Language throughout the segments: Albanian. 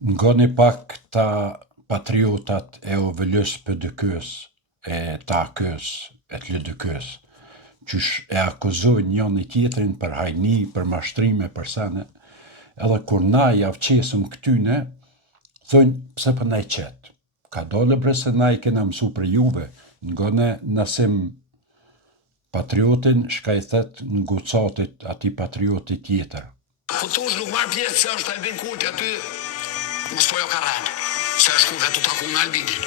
Ngoni pak këta patriotat e OVL-s PD-kës, e TAK-s, e të LDK-s, qysh e akuzojnë njëri tjetrin për hajni, për mashtrime, për sene, edhe kur na ja vqesëm këtyne, thojnë pse për na i qetë. Ka dole bre se na i kena mësu për juve, ngone nasim patriotin, shka i thet ngucatit ati patriotit tjetër. Po thosh nuk marrë pjesë se është Albin Kurti aty, mos po jo ka rënë, se është ku vetë taku me Albinin.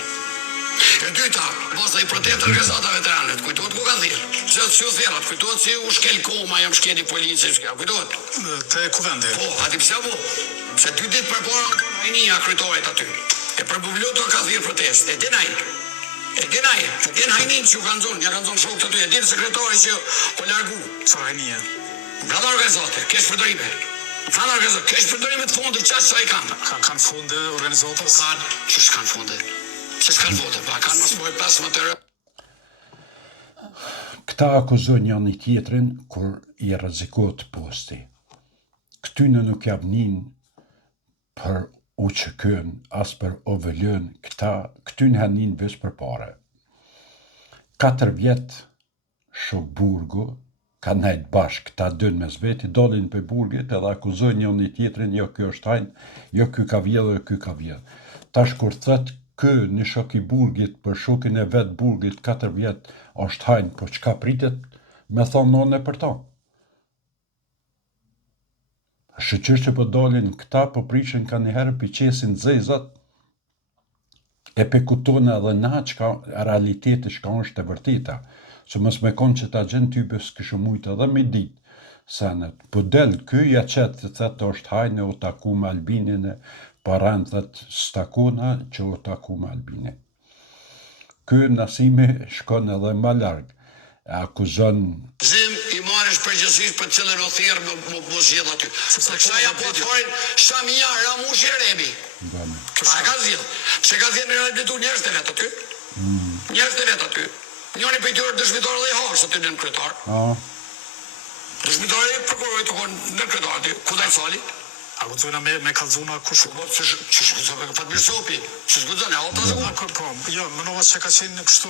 E dyta, posa i protestë organizata veteranët, kujtohet ku ka thirrë. Se si u thirrat, kujtohet si u shkel koma, jam shkeli policë, kujtohet? Te kuvendi. Po, ati pse po? Se 2 ditë përpara Majnia kryetohet aty. E për Buvluto ka thirrë protestë, e dinaj. E din hajnin që ju kanë zonë, ja kanë zonë shokët aty, e din sekretari që o largu. Sa hajnia? Nga organizate, kesh përdorime. Kanë organizate, kesh përdorime të fondit, qash sa i kanë. Kanë fonde organizatës? Kanë, që s'kanë fonde. Që s'kanë fonde, pa kanë mos boj pas më të rë. Këta akuzojnë njëri tjetrin kur i rrezikohet posti. Këtyne nuk javnin për UÇK-n, as për OVL-n, këtyne hanin veç për pare. 4 vjet Shokburgu ka nejt bashk, këta dën mes veti, dolin për burgit edhe akuzojnë njëri tjetrin, jo kjo është hajn, jo ky ka vjedhur, ky ka vjedhur. Tash kur thot ky një shok i burgit për shokin e vet burgit 4 vjet është hajn, po çka pritet me thonë none për to? Shqyr që po dolin këta, po prishin ka njëherë për qesin zezat, e pe kutona edhe na çka realiteti çka është e vërteta. Që mos me konë që ta gjenë type s'kishë mujtë edhe me ditë senet. Po del, ky ja qetë të thëtë është hajnë o taku me Albinin e paran thëtë s'takuna që o taku me Albinin. Ky Nasimi shkon edhe ma largë, akuzon... Zim i marrësh përgjësisht për cilën o thirë më zhjith aty. Se kësa ja po të fajnë Shamia Ramushi Rebi. A e ka zhjith. Se ka zhjith në realitur njerës të vetë aty. Njerës të vetë aty. Njëri për i tyre dëshmitar dhe i harë, së të në kryetar. Dëshmitar e prokurorit të konë në kryetar aty, ku da i sali? A gudzojna me kalzuna kushu? Që shgudzojna me Fatmir Sopi, që shgudzojna, a ota zë Jo, më nova që ka qenë në kështu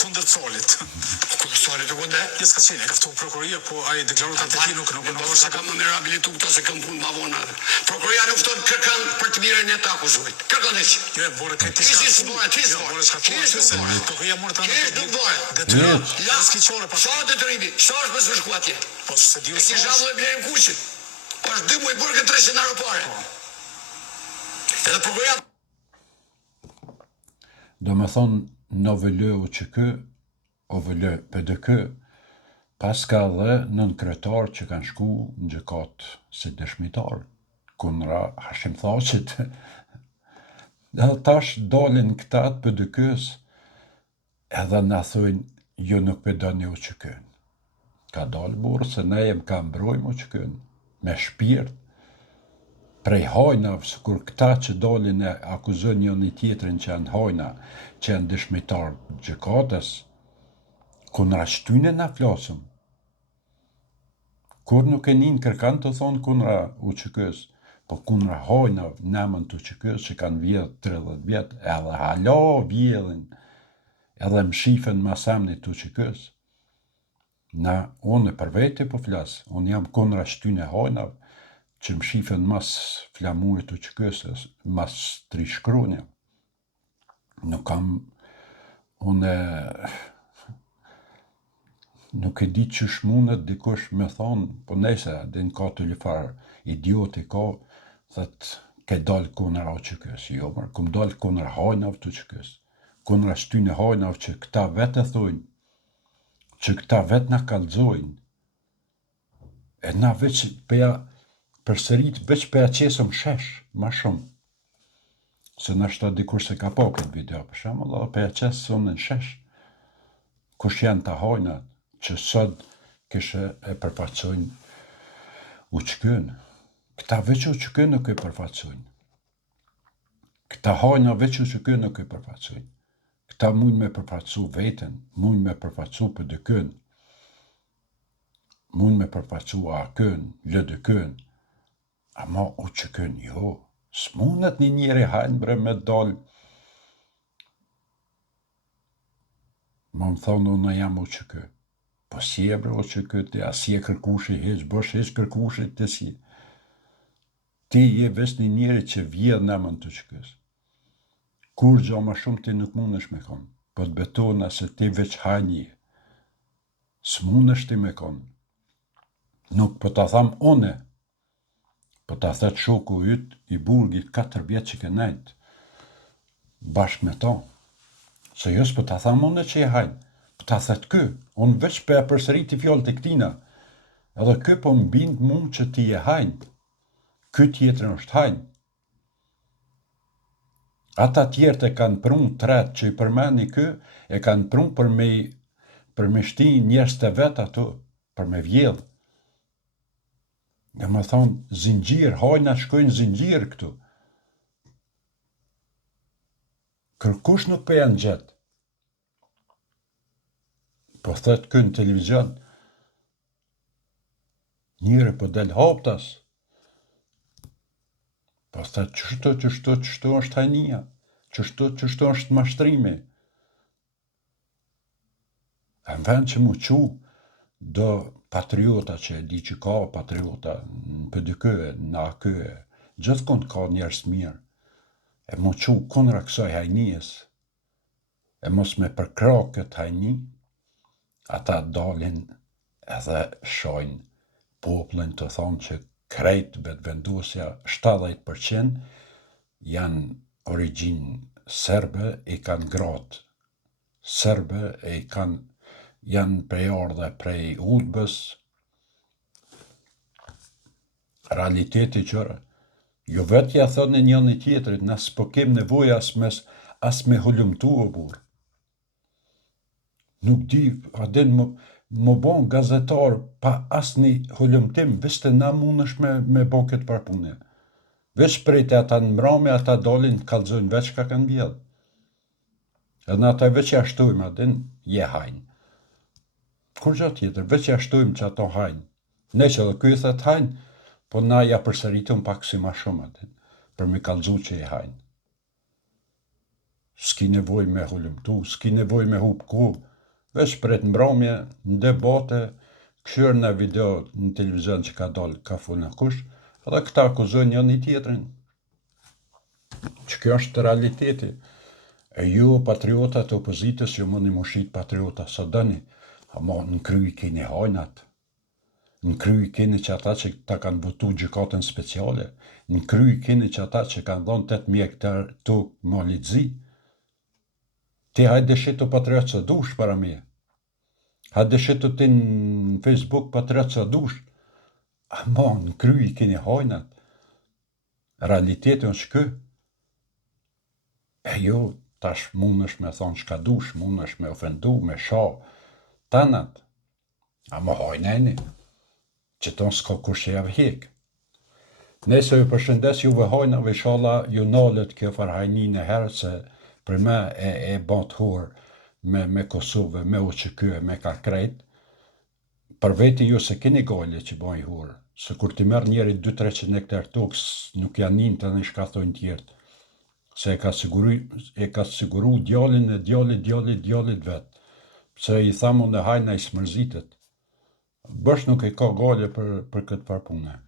kundër Colit. Kundër Colit të kunde? Jes ka qenë, e ka fëtu prokuria, po a i deklarut atë ti nuk në nova që ka më me rehabilitu këta se kam punë ma vona. Prokuria nuk fëton kërkan për të mirën e ta akuzujt. Kërkan dhe që? Jo, bore këtë prokuria mërë të është 2 muaj burë këtë 300 euro pare. Edhe prokuria... Do me thonë në OVL UÇK, OVL PD-k, pas ka dhe nën kryetar që kanë shku në gjykat si dëshmitar, kundra Hashim Thaqit. Edhe tash dolin këta të PD-kës edhe na thojnë ju nuk pëdoni UÇK-n. Ka dalë burë se ne jem ka mbrojmë UÇK-n. Me shpirt, prej hajnav, së kur këta që dolin e akuzën njëri tjetrin që janë hajna, që janë dëshmitar gjykatës, kundra shtyne na flasëm. Kur nuk e nin kërkan të thonë kundra UÇK-s, po kundra hajnav, namën të UÇK-s që kanë vjedhë 30 vjet, edhe hala vjedhin, edhe më shifen masamnit të UÇK-s. Unë për vete po flasë, unë jam kundra shtyne hajnav që më shifen mas flamurit të UÇK-s, mas trishkronja. Nuk kam, unë nuk e di që shmunët dikush me thonë, po nese, dhe në ka të lëfar idioti ka, thët, ke dalë kundra UÇK-s, jo mërë, këm dalë kundra hajnav të UÇK-s, kundra shtyne hajnav që këta vetë e thujnë, që këta vetë na kalzojnë, e na veç pëja përsërit, veç pëja qesëm shesh, ma shumë. Se në shta dikur se ka po këtë video, për shumë, dhe pëja qesë në shesh. Kush janë të hajnat, që sot kështë e përfaqësojnë UÇK-n. Këta veç UÇK-n nuk e përfaqësojnë. Këta hajna veç UÇK-n nuk e përfaqësojnë. Këta mund me përfaqësu veten, mund me përfaqësu PD-kën, mund me përfaqësu AK-n, LDK-n, ama UÇK-n jo, S'mundet një njeri hajnë bre me dal. Ma më thonë, unë jam o që kë. Po si e bre o që kë, ti asi e kërkushi, heq bësh, heq kërkushi të si. Ti je vesh një njeri që vjedh në mën të që kës. Kur gjo ma shumë ti nuk mundesh me konë. Po të betona se ti veç hajnji. S'mundesh ti me konë. Nuk po ta tham one. Po ta thet shoku yt i burgit 4 vjet që ke nejt. Bashk me to. Se jo s'po ta tham une që je hajnë. Po ta thet kë. Unë veç për e përsërit i fjallë të këtina. Edhe kë po mbind mu që ti je hajnë. Kë tjetër është hajnë. Ata tjerët e kanë prun tret që i përmeni kë, e kanë prun për me shti njerës të vet ato, për me vjedh. Dhe më thonë, zingjir, hajna shkojnë zingjir këtu. Kërkush nuk për janë gjetë. Po thët kë në televizion, njëre po del haptas. Po thët qështu është hajnia, qështu është mashtrimi. E në vend që mu qu, do patriota që e di që ka patriota, në PDK, në AK, gjithë kënd ka njerës mirë, e mu qu kundra kësaj hajnijes, e mos me përkra këtë hajni, ata dalin edhe shojnë poplin të thonë që krejt vetëvendosja 70% janë origjinë serbe, e kanë gratë serbe, e janë prej ardhe prej Udbës. Realiteti qëra. Jo vetja thonë njëni tjetrit, na s'po kem nevojë as me hulumtu o burë. Nuk di, adin më bon gazetar pa asni hulumtim, vështë na mundesh me bon këtë parpune. Veç prejte ata në mrame, ata dalin të kalzojnë veç ka kanë vjedh. Edhe në ata veç jashtojmë, adin, je hajnë. Kur gjatë tjetër, veç jashtojmë që ato hajnë. Ne që dhe kuj thët hajnë, po na ja përsëritëm pak si ma shumë, adin, për me kalzu që je hajnë. S'ki nevoj me hulumtu, s'ki nevoj me hup ku, veç për e të mbramje, në debate, këshyrë në video në televizion që ka dalë ka full në kush, edhe këta akuzojnë një një tjetërin. Që kjo është realiteti. E ju, patriotat e opozitës, ju mundi mushit patriota së dëni, ama në kry i keni hajnat, në kry i keni që ata që ta kanë votu gjykatën speciale, në kry i keni që ata që kanë dhonë 8.000 hektar tokë më lidzi. Ti hajde shitu patriot së dush para me. Hajde shitu ti në Facebook patriot së dush. Ama në kry i keni hajnat. Realiteti është kë. E jo, tash mundesh me thonë shka dush, mundesh me ofendu, me sha, tanat. Ama hajneni, që tonë s'ka kush që javë hek. Nese ju përshëndes juve hajnave, shala ju nalët kjo farhajni në herë se për me e batë horë me Kosovë, me OQK, me ka krejt, për veti ju se keni gale që bajnë horë, se kur ti merë njeri 200-300 hektar tokës, nuk janë njën të në shkathojnë tjertë, se e ka siguru djallin e djallit vetë, se i thamu në hajna i smërzitet, bësh nuk e ka gale për këtë parpune.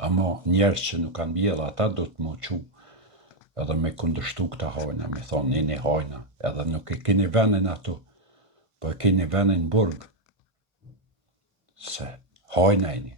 Ama njerës që nuk kanë bjedha, ata do të më qu, edhe me kundështu këta hajna, me thonë, një hajna, edhe nuk e keni venin ato, po e keni venin burg, se hajna e një.